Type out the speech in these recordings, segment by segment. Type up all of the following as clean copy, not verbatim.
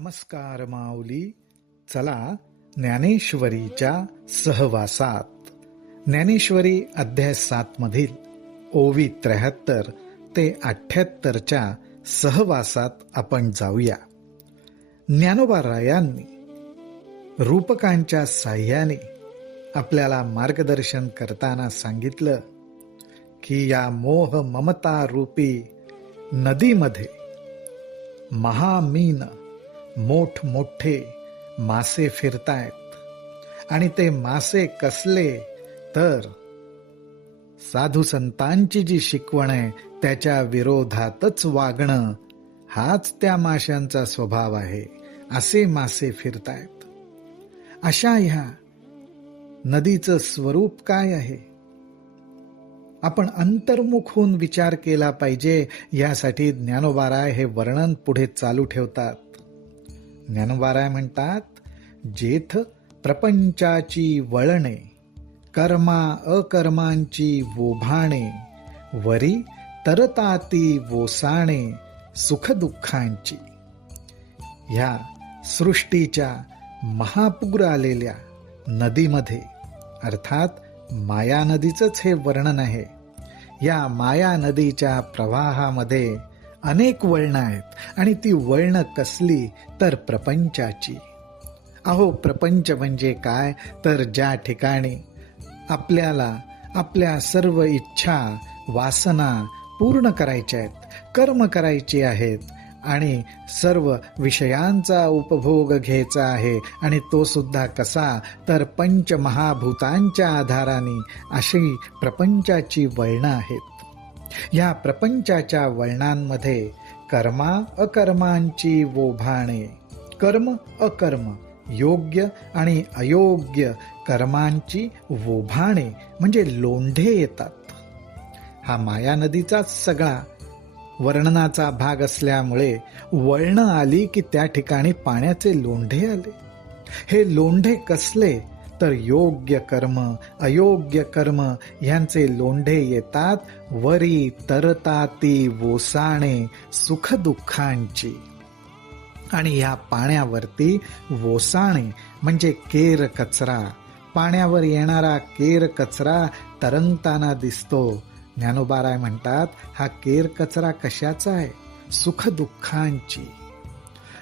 नमस्कार माऊली. चला ज्ञानेश्वरीच्या सहवासात. ज्ञानेश्वरी अध्याय 7 मधील ओवी 73 ते 78च्या सहवासात आपण जाऊया. ज्ञानोबारायांनी रूपकांच्या साह्याने आपल्याला मार्गदर्शन करताना सांगितलं की या मोह ममता रूपी नदीमध्ये महामीन मोठमोठे मासे फिरतायत आणि ते मासे कसले तर साधू संतांची जी शिकवण आहे त्याच्या विरोधातच वागणं हाच त्या माशांचा स्वभाव आहे. असे मासे फिरतायत. अशा ह्या नदीचं स्वरूप काय आहे आपण अंतर्मुख होऊन विचार केला पाहिजे. यासाठी ज्ञानोबाराय हे वर्णन पुढे चालू ठेवतात. ज्ञानोबाराय म्हणतात, जेथ प्रपंचाची वळणे कर्मा अकर्मांची वोभाणे वरी तरताती वोसाणे सुखदुःखांची. ह्या सृष्टीच्या महापूर आलेल्या नदीमध्ये अर्थात माया नदीचंच हे वर्णन आहे. या माया नदीच्या प्रवाहामध्ये अनेक वळणं आहेत आणि ती वळणं कसली तर प्रपंचाची. अहो, प्रपंच म्हणजे काय तर ज्या ठिकाणी आपल्याला आपल्या सर्व इच्छा वासना पूर्ण करायच्या आहेत, कर्म करायचे आहेत आणि सर्व विषयांचा उपभोग घ्यायचा आहे आणि तो सुद्धा कसा तर पंचमहाभूतांच्या आधाराने. अशी प्रपंचाची वळणं आहेत. या प्रपंचाच्या वळणांमध्ये कर्मा अकर्मांची वोभाणे, कर्म अकर्म योग्य आणि अयोग्य कर्मांची वोभाणे म्हणजे लोंढे येतात. हा माया नदीचाच सगळा वर्णनाचा भाग असल्यामुळे वळणं आली की त्या ठिकाणी पाण्याचे लोंढे आले. हे लोंढे कसले तर योग्य कर्म अयोग्य कर्म यांचे लोंढे येतात. वरी तरताती वोसाणे सुखदुःखांची. आणि या पाण्यावरती वोसाणे म्हणजे केर कचरा, पाण्यावर येणारा केर कचरा तरंगताना दिसतो. ज्ञानोबाराय म्हणतात, हा केर कचरा कशाचा आहे? सुखदुःखांची.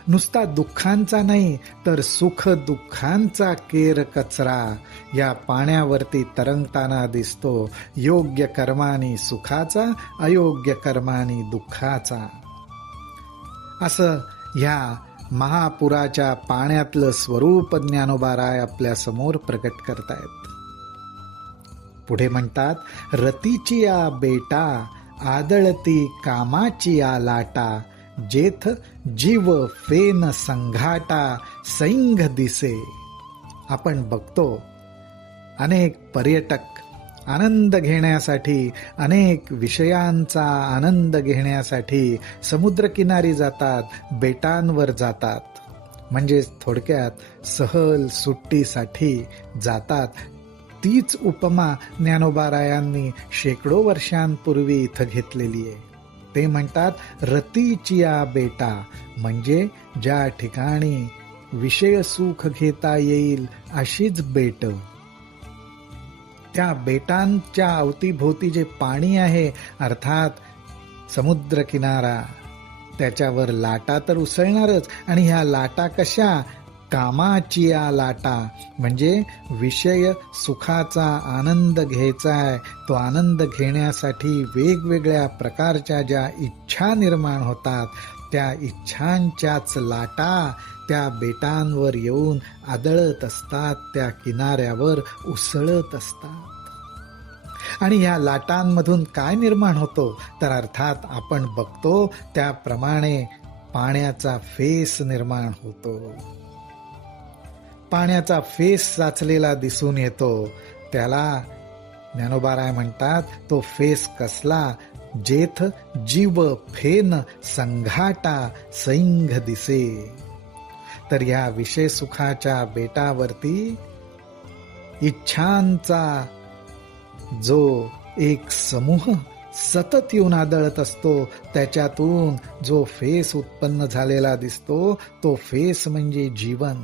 नुसता दुःखांचा नाही तर सुख दुःखांचा केर कचरा या पाण्यावरती तरंगताना दिसतो. योग्य कर्मानी सुखाचा, अयोग्य कर्मानी दुःखाचा. असं ह्या महापुराच्या पाण्यातलं स्वरूप ज्ञानोबाराय आपल्या समोर प्रकट करतायत. पुढे म्हणतात, रतीची या बेटा आदळती कामाची या लाटा जेथ जीव फेन संघाटा सैंघ दिसे. आपण बघतो अनेक पर्यटक आनंद घेण्यासाठी, अनेक विषयांचा आनंद घेण्यासाठी समुद्रकिनारी जातात, बेटांवर जातात. म्हणजे थोडक्यात सहल सुट्टीसाठी जातात. तीच उपमा ज्ञानोबारायांनी शेकडो वर्षांपूर्वी इथं घेतलेली आहे. ते म्हणतात, रतीचिया बेटा म्हणजे ज्या ठिकाणी विषय सुख घेता येईल अशीच बेट. त्या बेटांच्या अवतीभोवती जे पाणी आहे अर्थात समुद्र किनारा, त्याच्यावर लाटा तर उसळणारच. आणि ह्या लाटा कशा? कामाची या लाटा म्हणजे विषय सुखाचा आनंद घ्यायचा आहे. तो आनंद घेण्यासाठी वेगवेगळ्या प्रकारच्या ज्या इच्छा निर्माण होतात त्या इच्छांच्याच लाटा त्या बेटांवर येऊन आदळत असतात, त्या किनाऱ्यावर उसळत असतात. आणि ह्या लाटांमधून काय निर्माण होतो तर अर्थात आपण बघतो त्याप्रमाणे पाण्याचा फेस निर्माण होतो. पाण्याचा फेस साचलेला दिसून येतो. त्याला ज्ञानोबाराय म्हणतात, तो फेस कसला? जेथ जीव फेन संघाटा सैंघ दिसे. तर या विषय सुखाच्या बेटावरती इच्छांचा जो एक समूह सतत येऊन आदळत असतो, त्याच्यातून जो फेस उत्पन्न झालेला दिसतो तो फेस म्हणजे जीवन,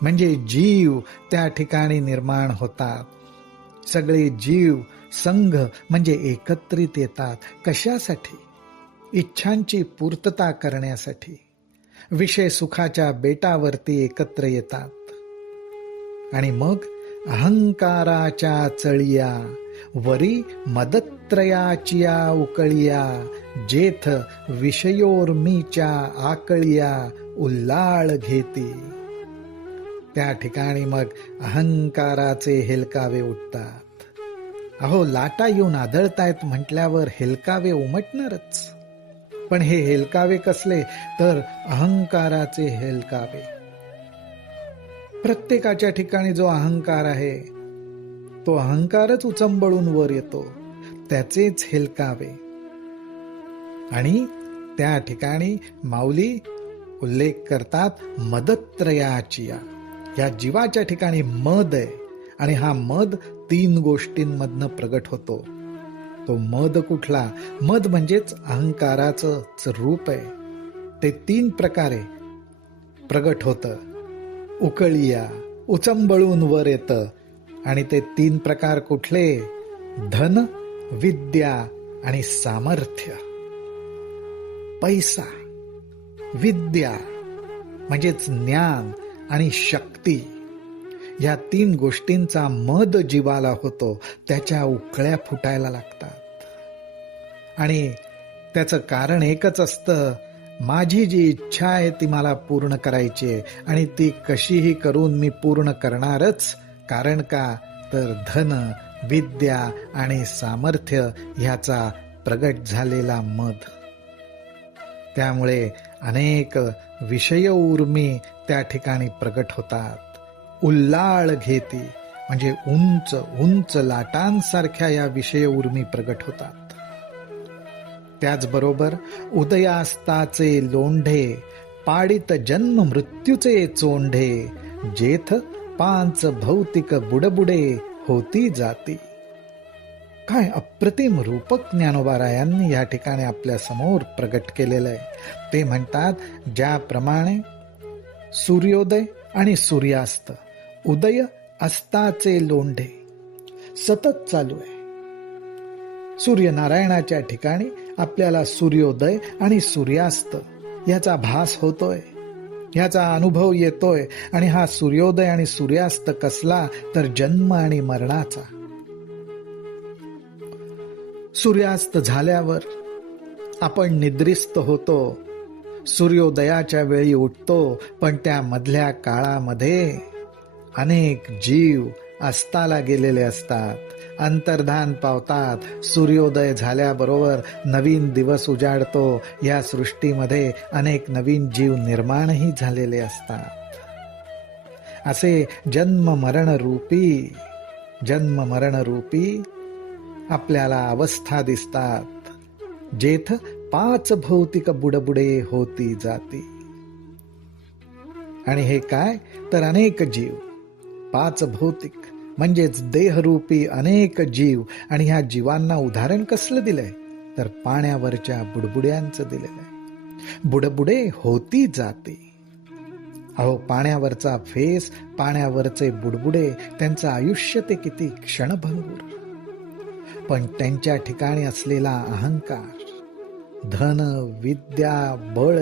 म्हणजे जीव त्या ठिकाणी निर्माण होतात. सगळे जीव संघ म्हणजे एकत्रित येतात. कशासाठी? इच्छांची पूर्तता करण्यासाठी. विषय सुखाच्या बेटावरती एकत्र येतात आणि मग अहंकाराच्या चळिया वरी मदत्रयाचिया उकळिया, जेथ विषयोर्मीच्या आकळिया उल्लाळ घेती. त्या ठिकाणी मग अहंकाराचे हेलकावे उठतात. अहो, लाटा येऊन आदळतायत म्हटल्यावर हेलकावे उमटणारच. पण हे हेलकावे कसले? तर अहंकाराचे हेलकावे. प्रत्येकाच्या ठिकाणी जो अहंकार आहे तो अहंकारच उचंबळून वर येतो, त्याचेच हेलकावे. आणि त्या ठिकाणी माऊली उल्लेख करतात मदत्रयाचिया. या जीवाच्या ठिकाणी मद आहे आणि हा मद 3 गोष्टींमधनं प्रगट होतो. तो मद कुठला? मद म्हणजेच अहंकाराचं रूप आहे. ते 3 प्रकारे प्रगट होतं. उकळिया, उचंबळून वर येतं. आणि ते 3 प्रकार कुठले? धन, विद्या आणि सामर्थ्य. पैसा, विद्या म्हणजेच ज्ञान आणि शक्ती, या 3 गोष्टींचा मद जीवाला होतो. त्याच्या उकळ्या फुटायला लागतात. आणि त्याचं कारण एकच असतं, माझी जी इच्छा आहे ती मला पूर्ण करायची आहे आणि ती कशीही करून मी पूर्ण करणारच. कारण का? तर धन, विद्या आणि सामर्थ्य ह्याचा प्रगट झालेला मद. त्यामुळे अनेक विषय उर्मी त्या ठिकाणी प्रगट होतात. उल्लाळ घेती म्हणजे उंच उंच लाटांसारख्या या विषय उर्मी प्रगट होतात. त्याचबरोबर उदयास्ताचे लोंढे, पाडित जन्म मृत्यूचे चोंढे, जेथ 5 भौतिक बुडबुडे होती जाती. काय अप्रतिम रूपक ज्ञानोबारायांनी या ठिकाणी आपल्या समोर प्रगट केलेलं आहे. ते म्हणतात, ज्याप्रमाणे सूर्योदय आणि सूर्यास्त, उदय अस्ताचे लोंढे सतत चालू आहे. सूर्यनारायणाच्या ठिकाणी आपल्याला सूर्योदय आणि सूर्यास्त याचा भास होतोय, याचा अनुभव येतोय. आणि हा सूर्योदय आणि सूर्यास्त कसला? तर जन्म आणि मरणाचा. सूर्यास्त झाल्यावर आपण निद्रिस्त होतो, सूर्योदयाच्या वेळी उठतो. पण त्या मधल्या काळामध्ये अनेक जीव अस्ताला गेलेले असतात, अंतर्धान पावतात. सूर्योदय झाल्याबरोबर नवीन दिवस उजाडतो. या सृष्टीमध्ये अनेक नवीन जीव निर्माणही झालेले असतात. असे जन्म मरण रूपी आपल्याला अवस्था दिसतात. जेथ 5 भौतिक बुडबुडे होती जाती. आणि हे काय? तर अनेक जीव. 5 भौतिक म्हणजेच देहरूपी अनेक जीव. आणि ह्या जीवांना उदाहरण कसलं दिलंय? तर पाण्यावरच्या बुडबुड्यांचं दिलेलं आहे. बुडबुडे होती जाते. अहो, पाण्यावरचा फेस, पाण्यावरचे बुडबुडे, त्यांचं आयुष्य ते किती क्षणभंगूर. पण त्यांच्या ठिकाणी असलेला अहंकार, धन, विद्या, बळ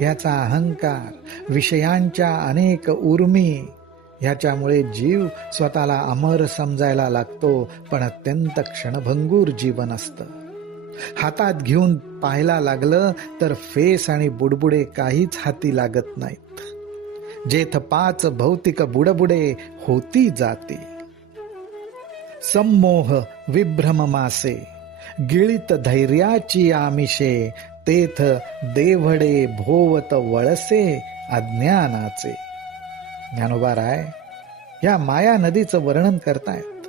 याचा अहंकार, विषयांच्या अनेक उर्मी, ह्याच्यामुळे जीव स्वतःला अमर समजायला लागतो. पण अत्यंत क्षणभंगूर जीवन असतं. हातात घेऊन पाहायला लागलं तर फेस आणि बुडबुडे काहीच हाती लागत नाहीत. जेथ 5 भौतिक बुडबुडे होती जाती. संमोह विभ्रम मासे, गिळित धैर्याची आमिषे, तेथ देवडे भोवत वळसे अज्ञानाचे. ज्ञानोबाराय या माया नदीचं वर्णन करतायत.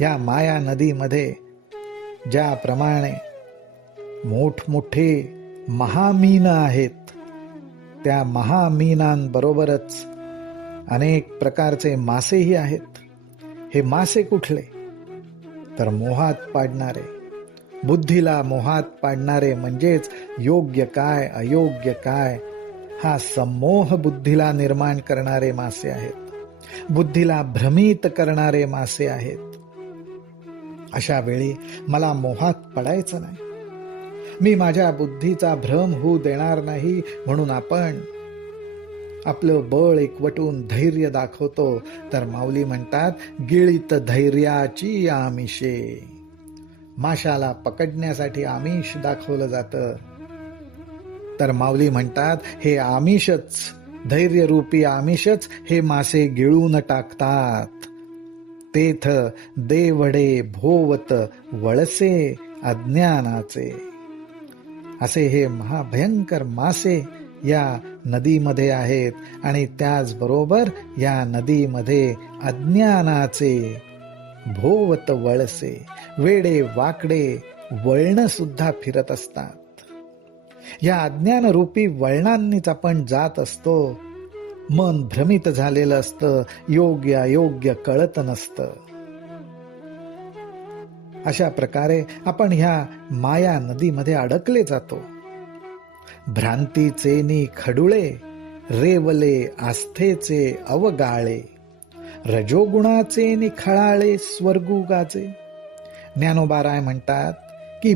या माया नदीमध्ये ज्याप्रमाणे मोठमोठे महामीन आहेत, त्या महामीनांबरोबरच अनेक प्रकारचे मासेही आहेत. हे मासे कुठले? तर मोहात पाडणारे, बुद्धीला मोहात पाडणारे म्हणजेच योग्य काय अयोग्य काय हा संमोह बुद्धीला निर्माण करणारे मासे आहेत. बुद्धीला भ्रमित करणारे मासे आहेत. अशा वेळी मला मोहात पडायचं नाही. मी माझ्या बुद्धीचा भ्रम होऊ देणार नाही, म्हणून आपण आपलं बळ एकवटून धैर्य दाखवतो. तर माऊली म्हणतात, गिळीत धैर्याची आमिषे. माशाला पकडण्यासाठी आमिष दाखवलं जातं. तर माऊली म्हणतात, हे आमिषच, धैर्यरूपी आमिषच हे मासे गिळून टाकतात. तेथ देवडे भोवत वळसे अज्ञानाचे. असे हे महाभयंकर मासे या नदीमध्ये आहेत आणि त्याचबरोबर या नदीमध्ये अज्ञानाचे भोवत वळसे, वेडे वाकडे वळण सुद्धा फिरत असतात. या अज्ञानरूपी वळणांनीच आपण जात असतो. मन भ्रमित झालेलं असतं, योग्य अयोग्य कळत नसतं. अशा प्रकारे आपण ह्या माया नदीमध्ये अडकले जातो. भ्रांतीचे खडुळे, रेवले आस्थेचे अवगाळे, रजोगुणाचे निखळाळे स्वर्गुगाचे. ज्ञानोबाराय म्हणतात की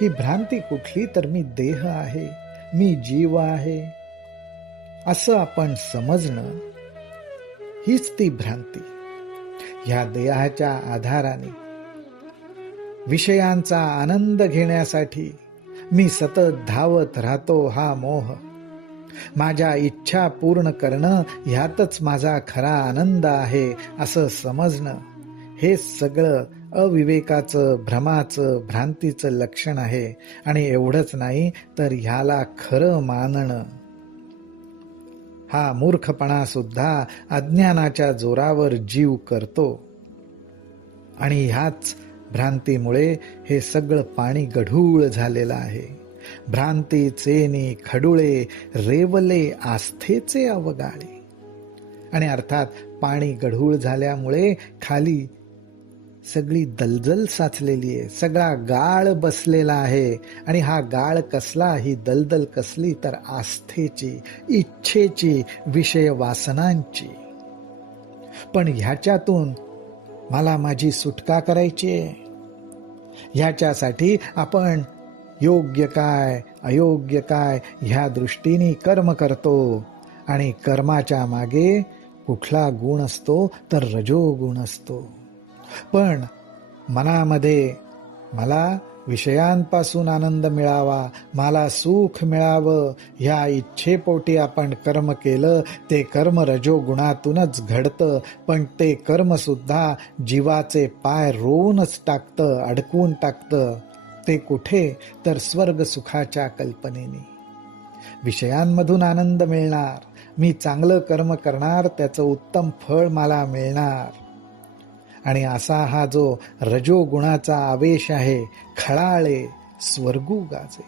ही भ्रांती कुठली, तर मी देह आहे, मी जीव आहे असं आपण समजणं, हीच ती भ्रांती. ह्या देहाच्या आधाराने विषयांचा आनंद घेण्यासाठी मी सतत धावत राहतो. हा मोह. माझ्या इच्छा पूर्ण करणं ह्यातच माझा खरा आनंद आहे असं समजणं, हे सगळं अविवेकाचं, भ्रमाचं, भ्रांतीचं लक्षण आहे. आणि एवढंच नाही तर ह्याला खरं मानणं, हा मूर्खपणा सुद्धा अज्ञानाच्या जोरावर जीव करतो. आणि ह्याच भ्रांतीमुळे हे सगळं पाणी गढूळ झालेलं आहे. भ्रांतीचे खडुळे, रेवले आस्थेचे अवगाळे. आणि अर्थात पाणी गढूळ झाल्यामुळे खाली सगळी दलदल साचलेली आहे, सगळा गाळ बसलेला आहे. आणि हा गाळ कसला, ही दलदल कसली, तर आस्थेची, इच्छेची, विषय वासनांची. पण ह्याच्यातून मला माझी सुटका करायची आहे. ह्याच्यासाठी आपण योग्य काय अयोग्य काय ह्या दृष्टीने कर्म करतो. आणि कर्माच्या मागे कुठला गुण असतो, तर रजोगुण असतो. पण मनामध्ये मला विषयांपासून आनंद मिळावा, मला सुख मिळावं, ह्या इच्छेपोटी आपण कर्म केलं. ते कर्म रजोगुणातूनच घडतं. पण ते कर्म सुद्धा जीवाचे पाय रोवूनच टाकतं, अडकवून टाकतं. ते कुठे, तर स्वर्ग सुखाच्या कल्पनेने. विषयांमधून आनंद मिळणार, मी चांगलं कर्म करणार, त्याचं उत्तम फळ मला मिळणार. आणि असा हा जो रजोगुणाचा आवेश आहे, खळाळे स्वर्गू गाजे,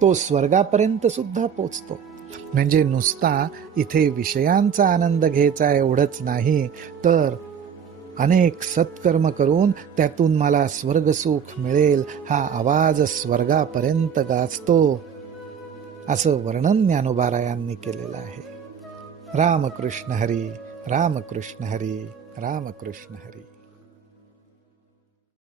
तो स्वर्गापर्यंत सुद्धा पोचतो. म्हणजे नुसता इथे विषयांचा आनंद घ्यायचा एवढंच नाही, तर अनेक सत्कर्म करून त्यातून मला स्वर्गसुख मिळेल, हा आवाज स्वर्गापर्यंत गाजतो. असं वर्णन ज्ञानोबारायांनी केलेलं आहे. रामकृष्ण हरी, रामकृष्ण हरी, रामकृष्ण हरी.